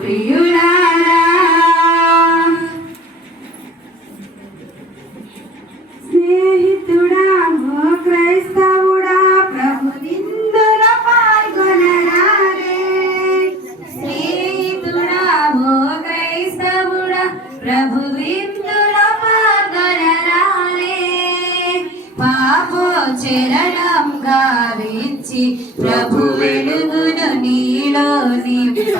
ప్రియులారా స్నేహితుడా ఓ క్రైస్తవుడా ప్రభు విందులో పాల్గొనరారే స్నేహితుడా ఓ క్రైస్తవుడా ప్రభు విందులో పాల్గొనరారే పాపోచరణం గావించి ప్రభు వెలుగును నీలో నింప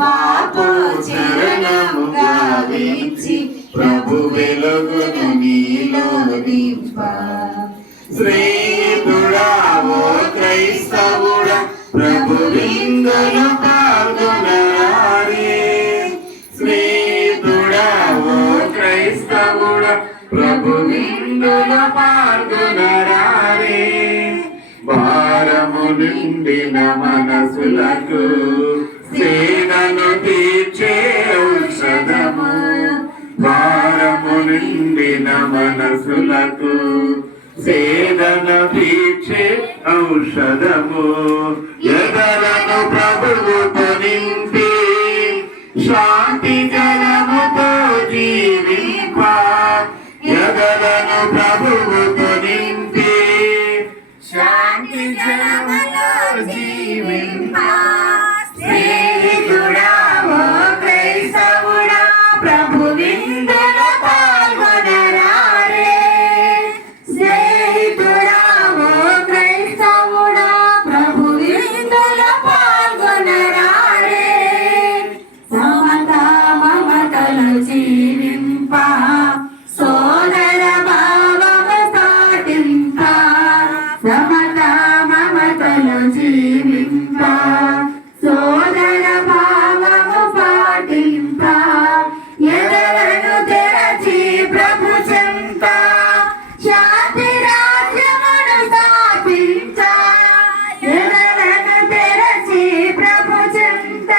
పాపోచరణం గావించి ప్రభు వెలుగును నీలో నింప స్నేహితుడా ఓ క్రైస్తవుడా ప్రభు విందులో పాల్గొనరారే స్నేహితుడా ఓ క్రైస్తవుడా ప్రభు విందులో పాల్గొనరారే భారము నిండిన మనసులకు సేనను తీర్చే ఔషధము భారము నిండిన మనసులకు సేదన తీర్చే ఔషధము ఎదలను ప్రభువుతో నింపి శాంతి జలముతో జీవింప ఎదలను ప్రభువుతో నింపి శాంతి జలముతో జీవింప స్నేహితుడా ఓ క్రైస్తవుడా ప్రభు విందులో పాల్గొనరారే స్నేహితుడా ఓ క్రైస్తవుడా ప్రభు విందులో పాల్గొనరారే సమత మమతలు జీవింప సోదర భావము సాటింప సమత మమతలు జీవింప సోదర భావము పాటింప ఎదలను తెరచి ప్రభు చెంత శాంతి రాజ్యమును స్థాపించ ఎదలను తెరచి ప్రభు చెంత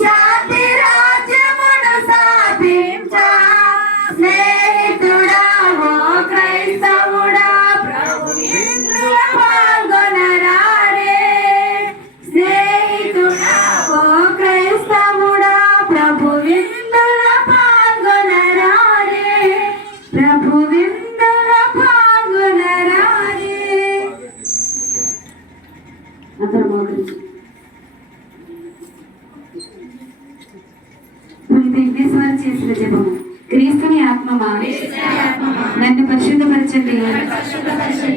శాంతి రాజ్యమును స్థాపించ స్నేహితుడా ఓ క్రైస్తవుడా ప్రభు విందులో పాల్గొనరారే స్నేహితుడా ఓ క్రైస్తవుడా ప్రభు విందులో పాల్గొనరారే ప్రభు విందులో పాల్గొనరారే అందరూ మోకరించి విఘ్నేశ్వర చేసిన జపము క్రీస్తుని ఆత్మమా నన్ను పరిశుద్ధపరచండి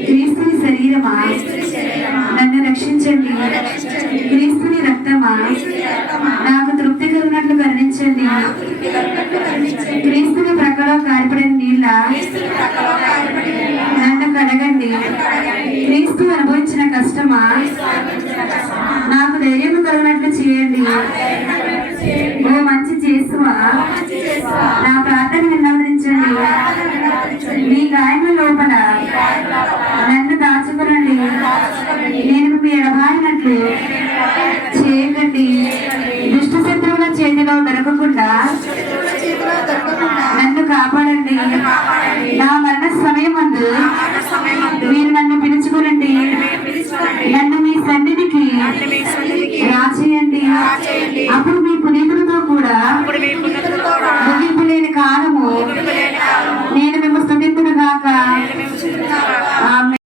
క్రీస్తుని శరీరమా నన్ను రక్షించండి క్రీస్తుని రక్తమా నాకు తృప్తి కలిగినట్లు కరుణించండి క్రీస్తుని ప్రక్కలో కారిపడిన నీళ్ళ నన్ను కడగండి క్రీస్తు అనుభవించిన కష్టమా నాకు ధైర్యం కలిగినట్లు చేయండి ఓ మంచి చేసువా నా ప్రార్థన విన్నవించండి మీ గాయముల లోపల నన్ను దాచుకునండి నేను మీ ఎడబాయినట్లు చేయకండి దుష్ట శత్రువుల చేతిలో దొరకకుండా నన్ను కాపాడండి నా మరణ సమయమందు మీరు నన్ను పిలుచుకునండి నన్ను మీ సన్నిధికి రాచేయండి అప్పుడు మీ పునీతులతో కూడా